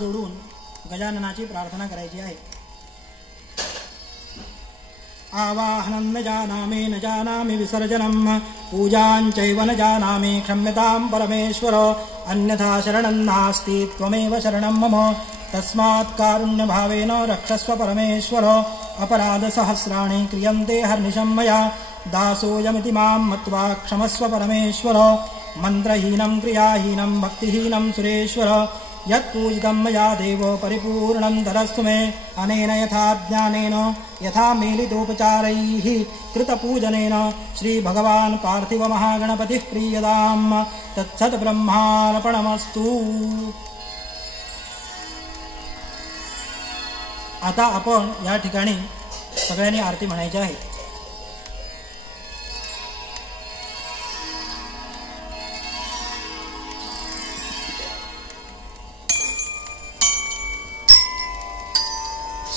जोडून गजाननाची प्रार्थना करायची आहे. आवाहनं न जानामि विसर्जनं पूजाञ्चैव न जानामि क्षम्यतां परमेश्वर अन्यथा शरणं नास्ति त्वमेव शरणं मम तस्मात् कारुण्यभावेन रक्षस्व परमेश्वर अपराधसहस्राणि क्रियन्ते हर्निशं मया दासोऽयमिति मां मत्वा क्षमस्व परमेश्वर मन्त्रहीनं क्रियाहीनं भक्तिहीनं सुरेश्वर यत्पूजितं मया देव परिपूर्णं दरस्तु मे अनेन यथा ज्ञानेन यथा मेलितोपचारैः कृतपूजनेन श्रीभगवान् पार्थिवमहागणपतिः प्रीयतां तत्सत् ब्रह्मार्पणमस्तु. आता आपण या ठिकाणी सगळ्यांनी आरती म्हणायची आहे.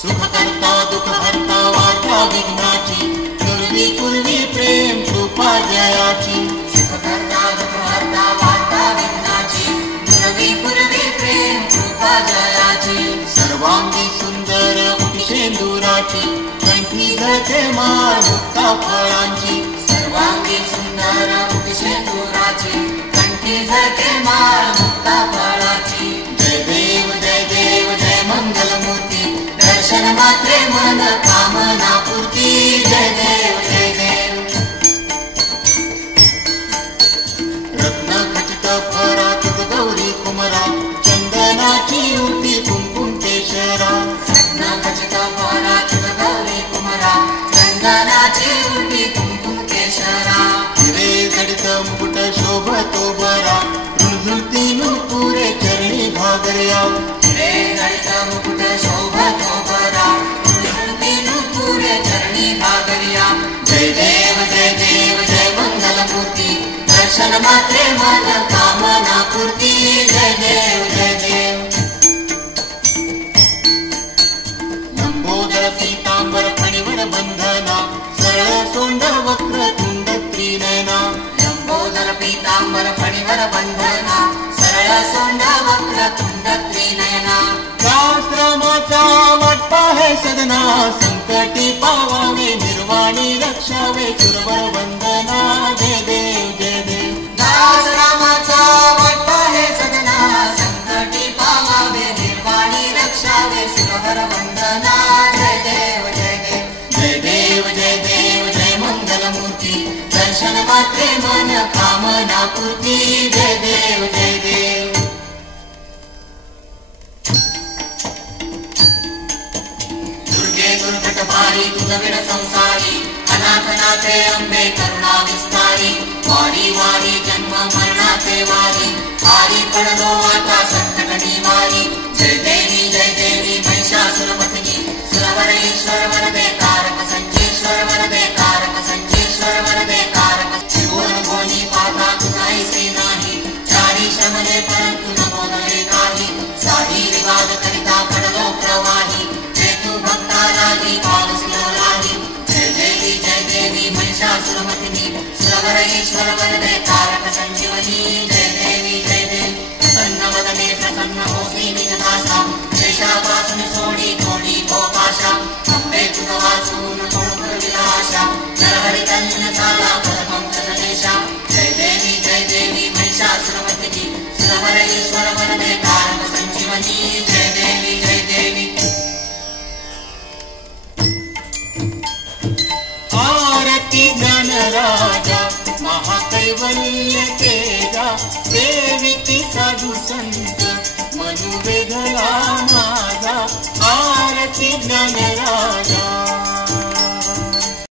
सुखकर्ता दुःखहर्ता वार्ता विघ्नाची पूर्वी पूर्वी प्रेम कृपा जयाची. सुखकर्ता दुःखहर्ता वार्ता विघ्नाची पूर्वी पूर्वी प्रेम कृपा जयाची. सर्वांगी सुंदर उटिशेंदुराची कंठी धरते माळ मुक्ता फळांची. सर्वांगी सुंदर उटिशेंदुराची कंठी धरते माळ मुक्ता फळाची. जय देव जय देव जय मंगलमूर्ती दर्शन मात्रे मन कामना पूर्ती. जय देव जय देव. रत्न खचित फरातीत गौरी कुमरा चंदनाची उटी कुंकुम केशरा. रत्न खचित फरातीत गौरी कुमरा चंदनाची उटी कुंकुम केशरा. हिरे जडित मुकुट शोभतो बरा झुळझुळती नूपुरे चरणी घागर्या. हिरे जडित मुकुट शोभतो बरा झुळझुळती नूपुरे चरणी घागर्या. जय देव जय देव जय मंगलमूर्ती दर्शन मात्रे मन कामना पूर्ती. जय देव जय देव. लंबोदर पीतांबर फणीवर बंधना सरळ सोंड वक्र तुंड त्रिनयना. लंबोदर पीतांबर फणीवर बंधना सरळ सोंड वक्र तुंड त्रिनयना. आश्रमाचा वाटपा है सदना संकटी पावावे निर्वाणी रक्षावे सुरवर वंदना. जय देव जय देव. आश्रमाचा वाटपा है सदना संकटी पावावे निर्वाणी रक्षावे सुरवर वंदना. जय देव जय देव. जय देव जय देव जय मंगलमूर्ती दर्शन मात्रे मन कामना पूर्ती. जय देव जय देव. दुर्गटभारी तुझविण संसारी अनाथनाथे अंबे करुणा विस्तारी. वारी वारी जन्म मरणाचे वारी वारी पडलो आता संकटनी वारी. जय देवी महिषासुरमर्दिनी सुरवर ईश्वर वरदे कारक संचेश्वर वरदे कारक संचेश्वर वरदे कारक. शिवोन भोनी पाता तुझाईसे नाही चारी श्रमले परंतु न बोलले काही. सारी विवाद करिता पडलो प्रवाही तू भक्तालाही पावसलो नाही. जय देवी महिषासुरमर्दिनी सुरवर ईश्वर वरदे कारक संजीवनी. जय देवी प्रसन्न वदने प्रसन्न होसी निजदासा शेषापासून सोडी थोडी गोपाशा. अंबे तुझ वाचून थोडपुर विलाशा नरहरी तन्न चाला परमं प्रदेशा. जय देवी महिषासुरमर्दिनी सुरवर ईश्वर वरदे कारक संजीवनी. जय देवी. आरती ज्ञानराजा महाकैवल्य तेजा सेविती साधू संत मनुवेधला माझा. आरती ज्ञानराजा